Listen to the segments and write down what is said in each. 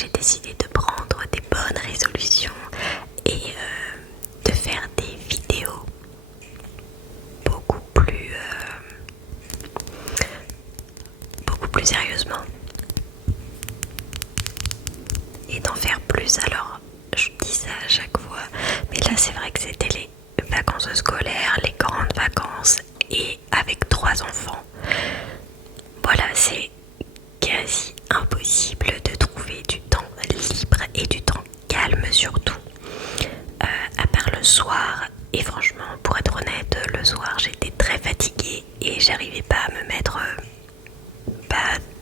j'ai décidé de prendre des bonnes résolutions et de faire des vidéos beaucoup plus sérieusement et d'en faire plus. Alors je dis ça à chaque fois, mais là c'est vrai que c'était les vacances scolaires, les grandes vacances, et avec 3 enfants, voilà, c'est quasi impossible de trouver du temps libre et du temps calme surtout, à part le soir. Et franchement, pour être honnête, le soir j'étais très fatiguée et j'arrivais pas à me mettre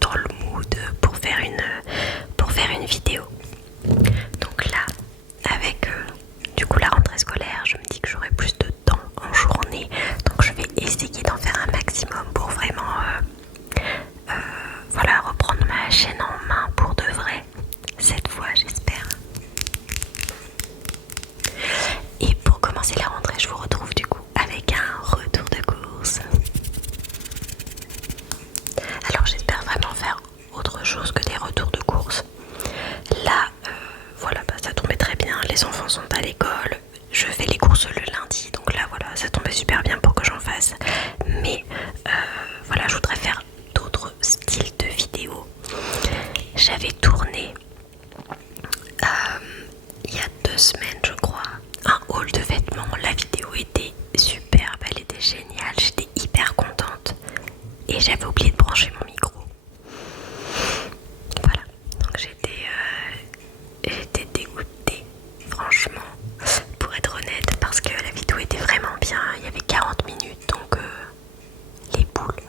dans le mood pour faire une vidéo. Donc là, avec du coup la rentrée scolaire, je me dis que j'aurai plus de temps en journée, donc je vais essayer d'en faire un maximum pour vraiment voilà, reprendre ma chaîne en main pour de vrai, cette fois j'espère. Et pour commencer la rentrée, je vous retrouve du coup avec un retour de course. Alors j'espère vraiment faire autre chose que des retours de course. Là, voilà, ça tombait très bien, les enfants sont à l'école, je fais les courses le lundi, donc là voilà, ça tombait super bien pour que j'en fasse. Mais voilà, je voudrais faire d'autres styles de vidéos. J'avais tourné il y a 2 semaines je crois un haul de vêtements. La vidéo était superbe, elle était géniale, j'étais hyper contente et j'avais oublié de brancher mon micro. Voilà, donc j'étais dégoûtée, franchement, pour être honnête, parce que la vidéo était vraiment bien. Il y avait 40 minutes, donc les boules.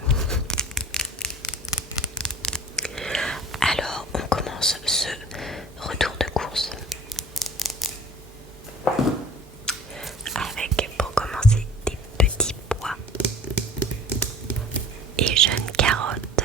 Alors on commence ce retour de course avec, pour commencer, des petits pois et jeunes carottes.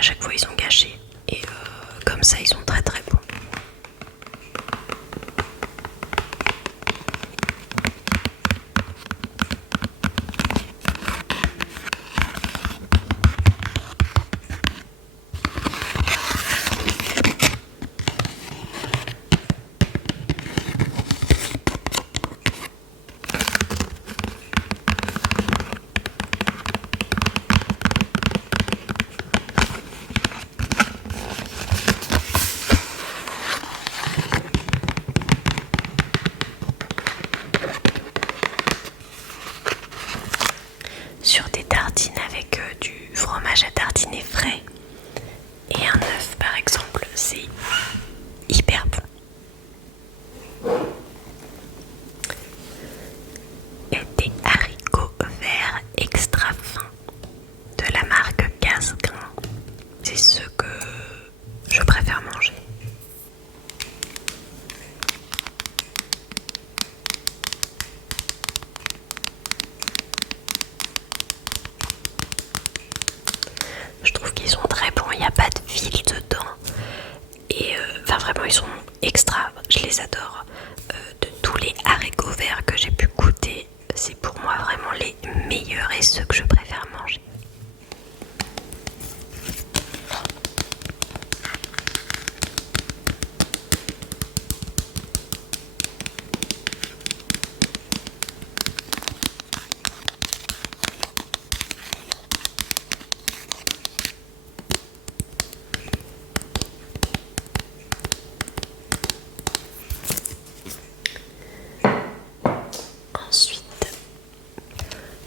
à chaque fois ils sont gâchés. Et comme ça ils sont très très bons. Sur des tartines avec du fromage à tartiner frais et un œuf par exemple, c'est hyper bon. Et des haricots verts extra fins de la marque Casgrain, c'est ce que je préfère manger. Je trouve qu'ils sont très bons, il n'y a pas de fil dedans. Et enfin vraiment ils sont extra, je les adore. De tous les haricots verts que j'ai pu goûter, c'est pour moi vraiment les meilleurs et ceux que je préfère manger. Ensuite,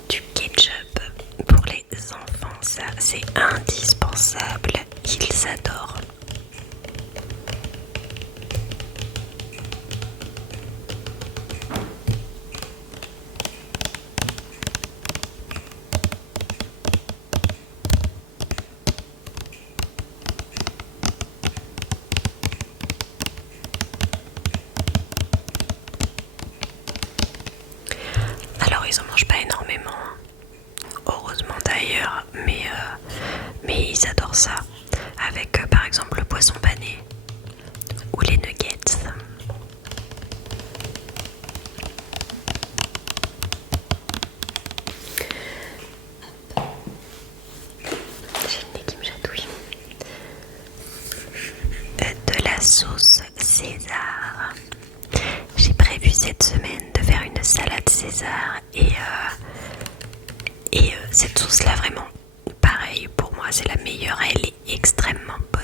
du ketchup pour les enfants, ça c'est indispensable, ils adorent. Alors ils en mangent pas énormément, heureusement d'ailleurs, mais ils adorent ça. Avec par exemple le poisson pané ou les nuggets. J'ai le nez qui me chatouille. De la sauce César. J'ai prévu cette semaine de faire une salade César et cette sauce là vraiment pareil pour moi c'est la meilleure, elle est extrêmement bonne.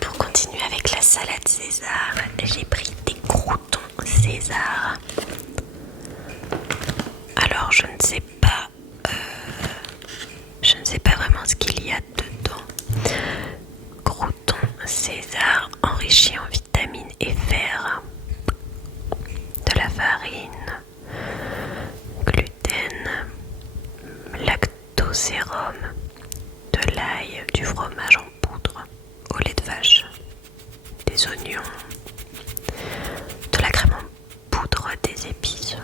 Pour continuer avec la salade César, j'ai pris des croûtons César. Alors je ne sais pas vraiment ce qu'il y a dedans. Croûtons César enrichis en vitamines et fer, de la farine, gluten, lactosérum, de l'ail, du fromage en poudre, au lait de vache, des oignons, de la crème en poudre, des épices.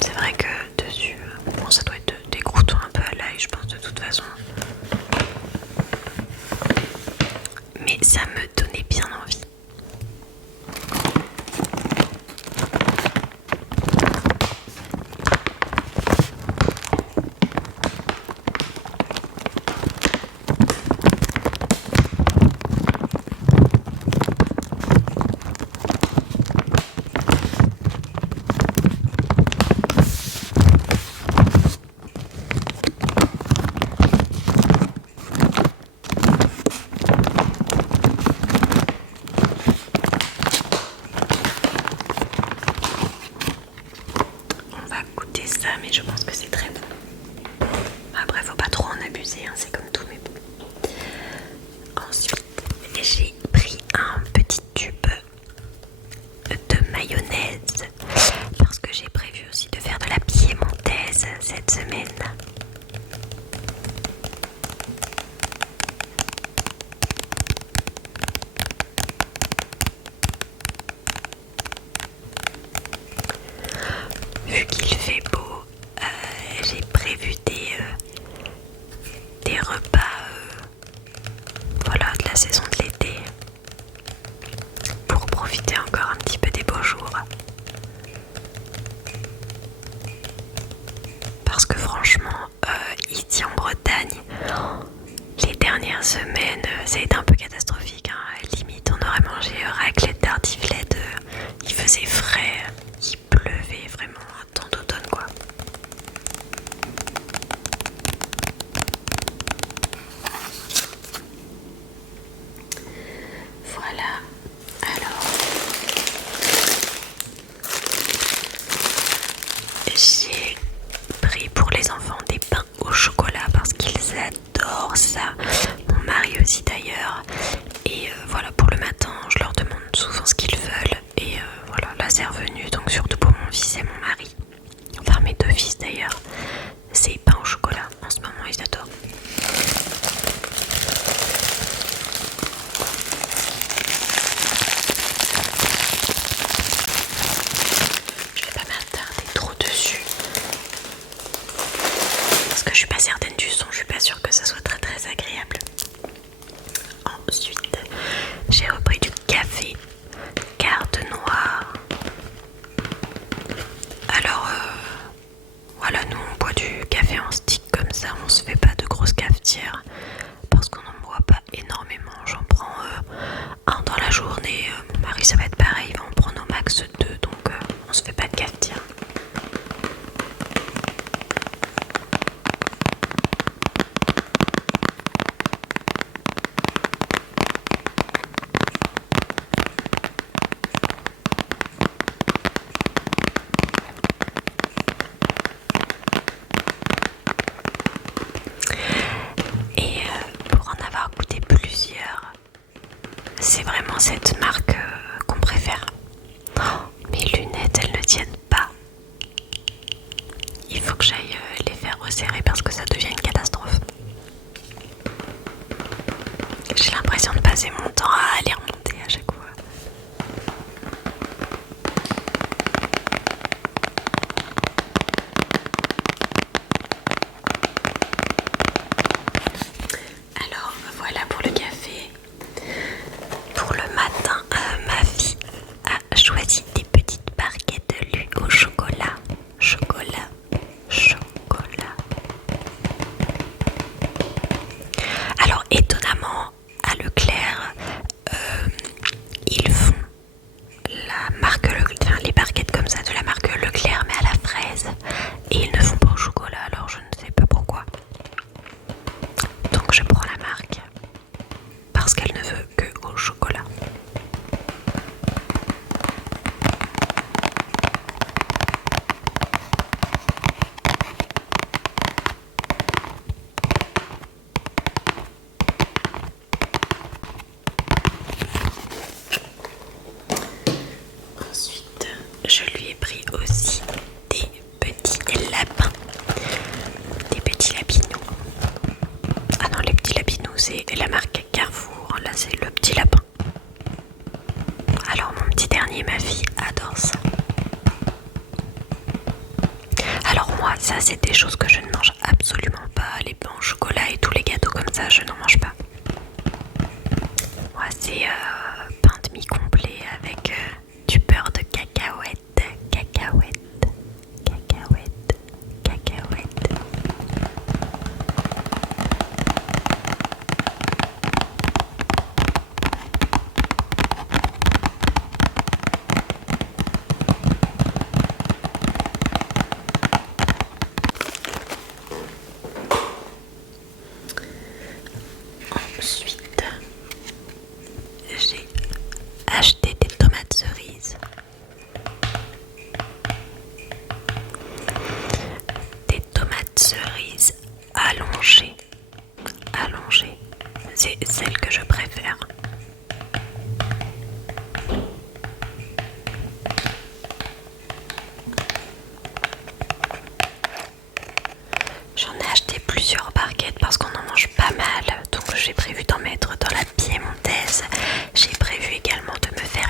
C'est vrai que dessus, bon, ça doit être des croûtons un peu à l'ail, je pense de toute façon. Mais ça me donnait bien envie. Voilà. Alors, j'ai pris pour les enfants des pains au chocolat parce qu'ils adorent ça. Mon mari aussi d'ailleurs. Et voilà, pour le matin, je leur demande souvent ce qu'ils veulent. Et voilà, là c'est revenu. Donc surtout pour mon fils et mon mari. Enfin mes deux fils d'ailleurs. C'est pain au chocolat. En ce moment, ils adorent. Je vais pas m'attarder trop dessus parce que je suis pas certaine du son, je suis pas sûre que ça soit très très agréable. Ensuite, j'ai repris du café carte noire. Alors voilà, nous on boit du café en stick comme ça, on se fait pas de grosses cafetières parce qu'on n'en boit pas énormément. J'en prends un dans la journée, mon mari ça va être pareil, il va en prendre au max deux, donc on se fait pas de cafetière. Et pour en avoir goûté plusieurs, c'est vraiment cette marque qu'on préfère. Oh, mes lunettes, elles ne tiennent pas. Il faut que j'aille les faire resserrer parce que ça devient une catastrophe. J'ai l'impression de passer mon temps à les remonter à chaque fois. Alors voilà pour le café. Pour le matin, ma fille a choisi des petites barquettes de lait au chocolat. Chocolat. Alors étonnamment, à Leclerc, ils font les barquettes comme ça de la marque Leclerc mais à la fraise. Et ils ne font pas au chocolat, alors je ne sais pas pourquoi. Donc je prends la marque parce qu'elle ne veut que au chocolat. Ensuite, je lui ai pris aussi des petits lapins, des petits lapinous. Ah non, les petits lapinous, c'est la marque Carrefour. Là, c'est le petit lapin. Alors, mon petit dernier, ma fille adore ça. Alors moi, ça, c'est des choses que je ne mange absolument pas. Les pains au chocolat et tous les gâteaux comme ça, je n'en mange pas. Moi, c'est pain de mie complet avec du beurre de cacahuète. Ensuite, j'ai acheté des tomates cerises. Des tomates cerises allongées. C'est celle que je préfère. J'en ai acheté plusieurs barquettes parce qu'on en mange pas mal. Donc j'ai prévu d'en mettre dans la piémontaise. J'ai prévu également de me faire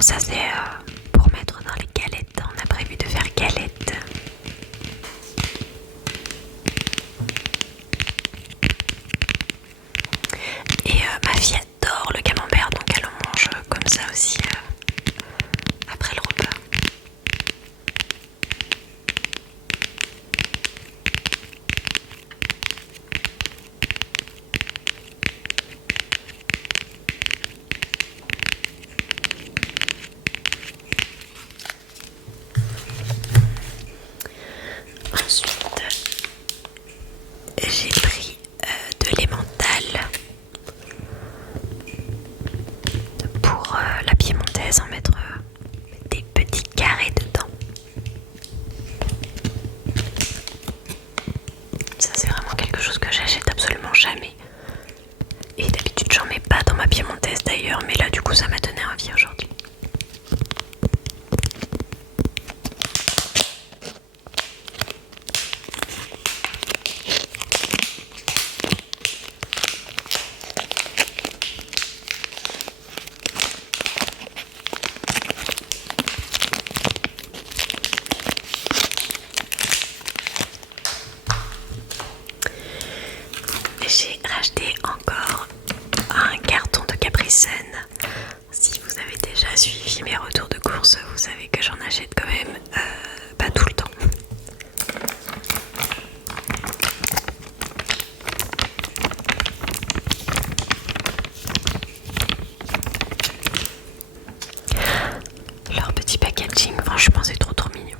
Alors ça c'est pour mettre dans les galettes. On a prévu de faire galettes. Et ma fille adore le camembert, donc elle en mange comme ça aussi après le repas. Ensuite, j'ai pris de l'emmental pour la piémontaise, en mettre des petits carrés dedans. Ça c'est vraiment quelque chose que j'achète absolument jamais. Et d'habitude j'en mets pas dans ma piémontaise d'ailleurs, mais là du coup ça m'a donné envie aujourd'hui. J'ai racheté encore un carton de Capri-Sun. Si vous avez déjà suivi mes retours de course, vous savez que j'en achète quand même pas tout le temps. Leur petit packaging, franchement c'est trop mignon.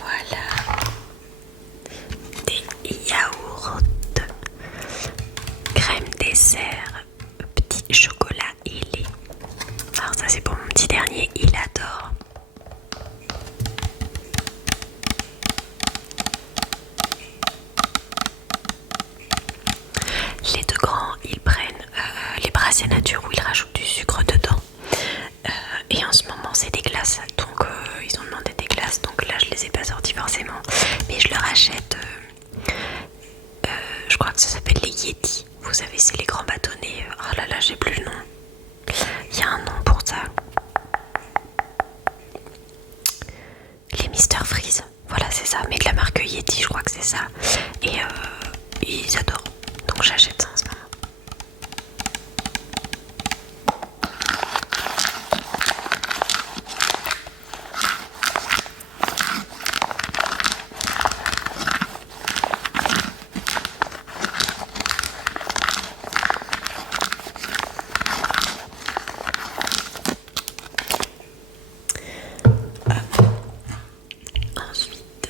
Voilà, des yaourts, crème dessert, petit chocolat et lait. Alors ça c'est pour mon petit dernier, il adore. Les deux grands, ils prennent les brassées nature où ils rajoutent du sucre dedans. Et en ce moment c'est des glaces, donc ils ont demandé des glaces, donc là je les ai pas sortis forcément, mais je leur achète je crois que ça s'appelle les Yeti, vous savez c'est les grands bâtonnets. Oh là là, j'ai plus le nom, il y a un nom pour ça, les Mister Freeze, voilà c'est ça, mais de la marque Yeti, je crois que c'est ça. Et ils adorent, donc j'achète ça en ce moment. Ensuite,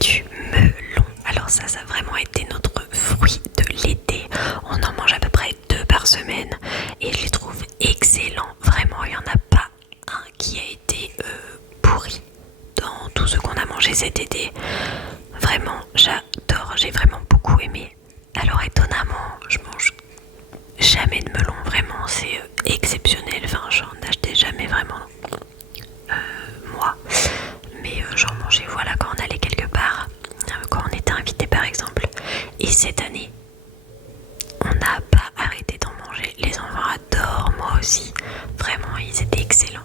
du melon. Alors ça a vraiment été notre fruit de l'été. On en mange à peu près 2 par semaine et je les trouve excellents. Vraiment, il n'y en a pas un qui a été pourri dans tout ce qu'on a mangé cet été. Vraiment, j'adore. J'ai vraiment beaucoup aimé. Alors étonnamment, je mange jamais de melon. Vraiment, c'est exceptionnel. Enfin, j'en achetais jamais vraiment moi, mais j'en mangeais voilà quand on allait quelque part, quand on était invité par exemple. Et cette année on n'a pas arrêté d'en manger, les enfants adorent, moi aussi, vraiment ils étaient excellents.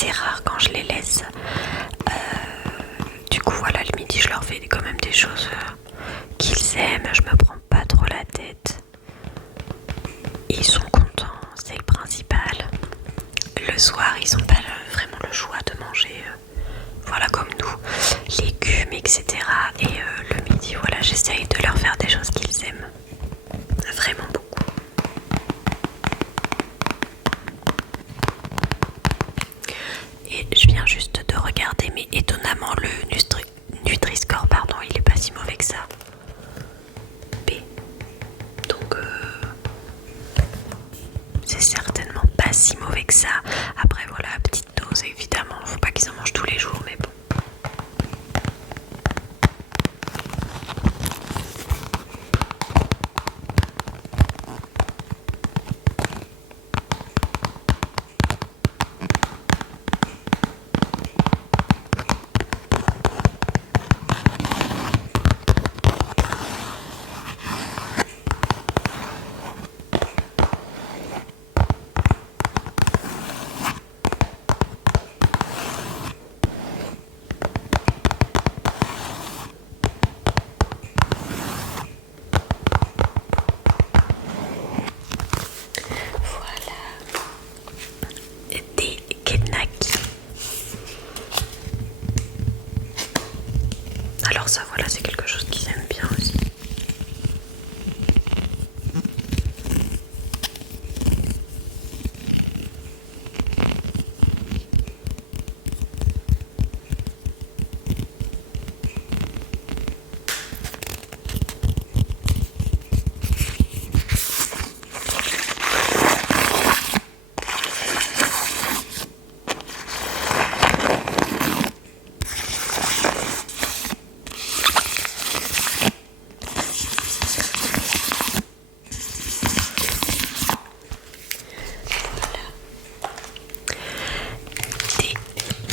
assez rare quand je les laisse. Du coup voilà, le midi je leur fais quand même des choses qu'ils aiment, je me prends pas trop la tête. Ils sont contents, c'est le principal. Le soir ils ont pas vraiment le choix de manger voilà comme nous, légumes etc. Et le midi voilà, j'essaye de leur faire des choses qu'ils aiment vraiment beaucoup. Et je viens juste de regarder, mais étonnamment le Nutri-Score, pardon, il est pas si mauvais que ça. B. Donc c'est certainement pas si mauvais que ça. Après voilà, petite dose évidemment, faut pas qu'ils en mangent tous les jours, mais bon. Des Kenaki. Alors ça voilà, c'est quelque chose qu'ils aiment bien aussi.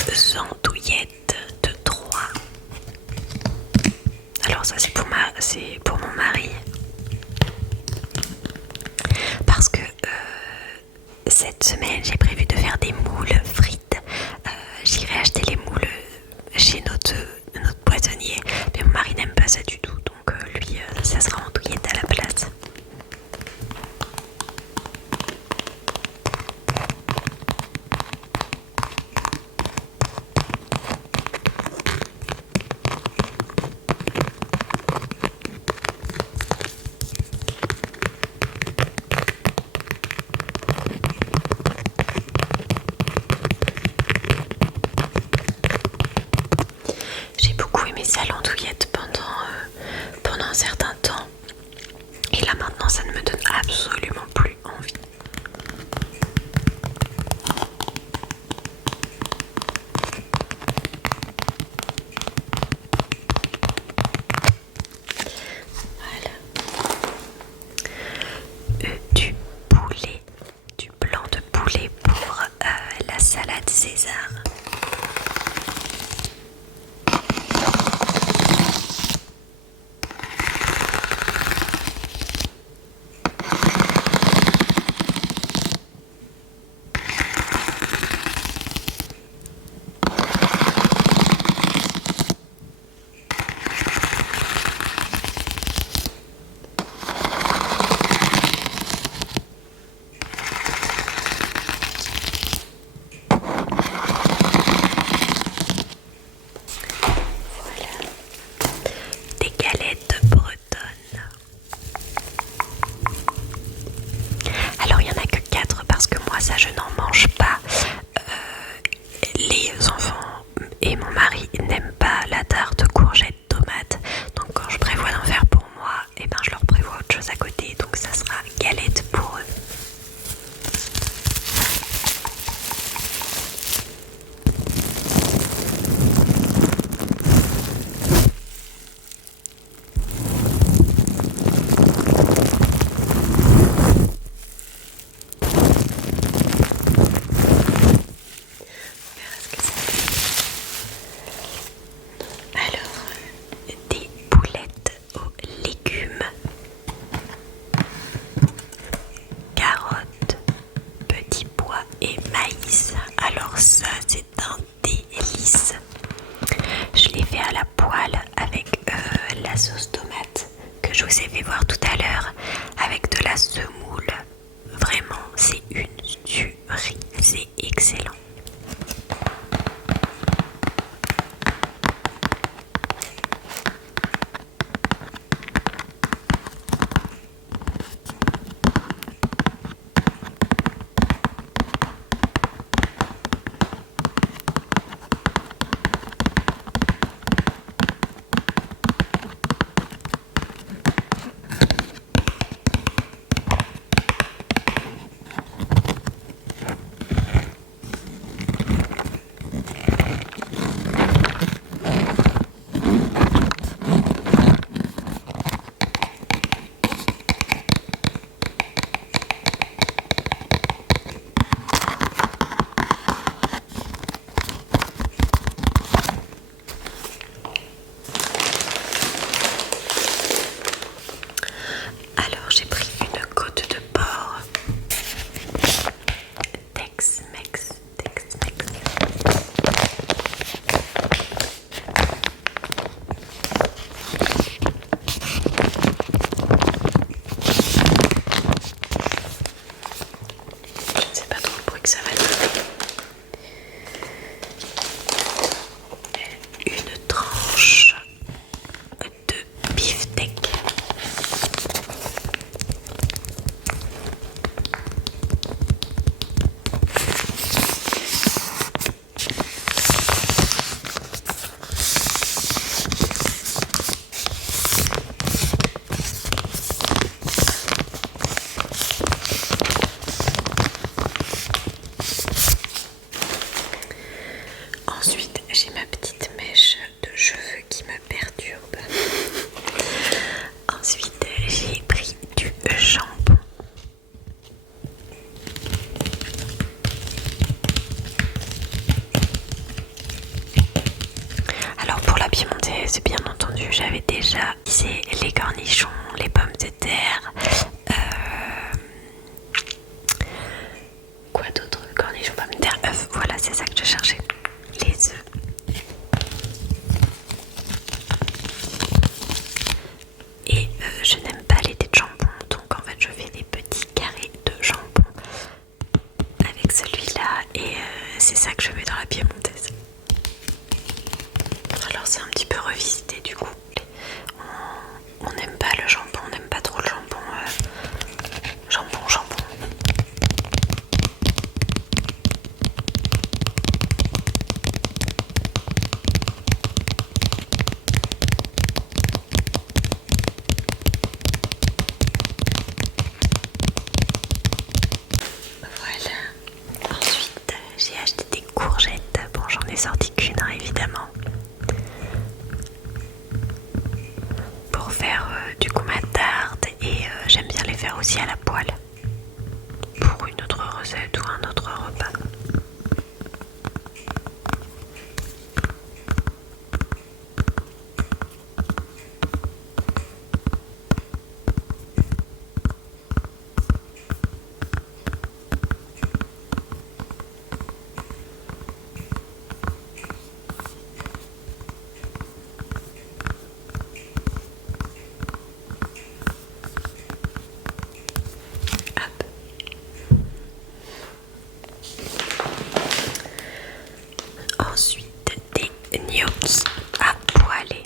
Des andouillettes de 3. Alors ça c'est pour mon mari. Parce que cette semaine j'ai prévu de faire des moules frites. J'irai acheter les moules chez notre poissonnier. Mais mon mari n'aime pas ça du tout. Donc lui ça sera andouillette à la place. J'ai beaucoup aimé ça l'andouillette pendant un certain temps. Et là maintenant ça ne me donne absolument plus envie. Voilà. Du poulet, du blanc de poulet pour la salade César. c'est un délice. Je l'ai fait à la poêle avec la sauce tomate que je vous ai fait voir tout à l'heure, avec de la semoule. Vraiment, c'est une tuerie, c'est excellent. Alors j'ai pris une côte de porc Tex-Mex. Je ne sais pas trop le bruit que ça va donner. Une tranche de beefsteak. Ensuite, j'ai ma petite mèche de cheveux qui me perturbe. Ensuite, j'ai pris du jambon. Alors pour la piémontaise, bien entendu, j'avais déjà utilisé les cornichons, les pommes de terre. Quoi d'autre? Cornichons, pommes de terre, œufs. Voilà, c'est ça que je cherchais. Les œufs. Et je n'aime pas les dés de jambon, donc en fait je fais des petits carrés de jambon avec celui-là et c'est ça que je mets dans la piémontaise. Alors c'est un petit peu revisité du coup. On n'aime pas le jambon, on n'aime pas trop le jambon. Jambon. Voilà. Ensuite, j'ai acheté des courgettes. Bon, j'en ai sorti qu'une, hein, évidemment. Pour faire du coup ma tarte. Et j'aime bien les faire aussi à la poêle. Pour une autre recette ou un autre repas. Ensuite, des gnocchis à poêler.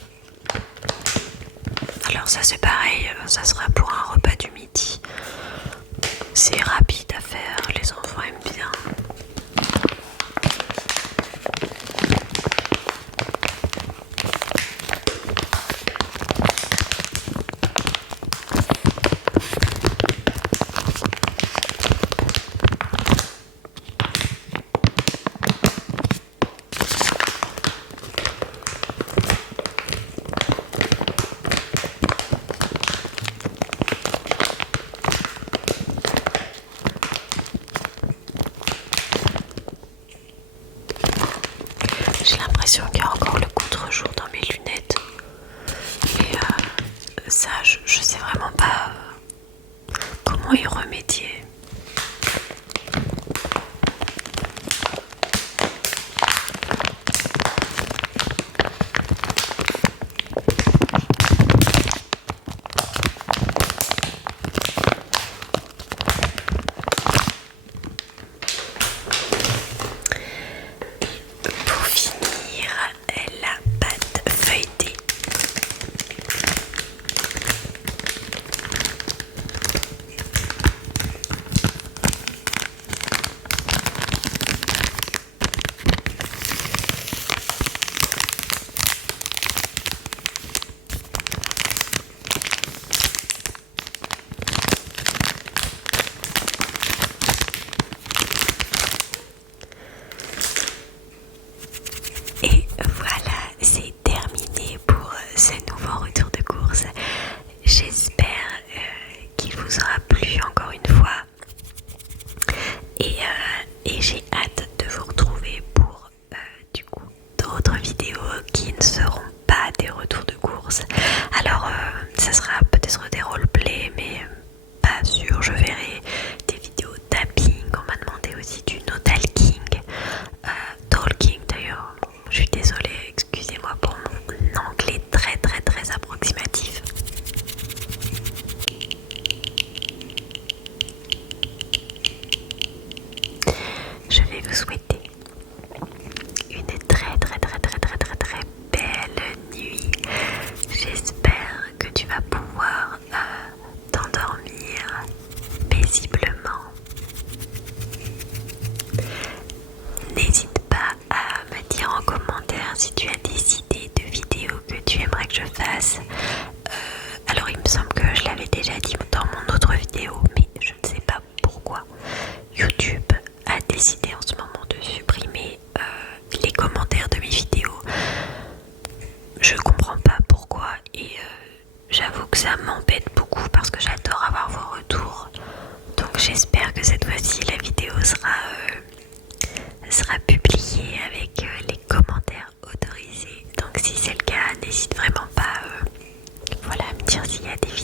Alors ça c'est pareil, ça sera pour un repas du midi. C'est rapide à faire, les enfants aiment bien. J'ai l'impression qu'il y a encore le contre-jour dans mes lunettes. Mais ça, je sais vraiment pas comment y remédier.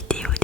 vidéos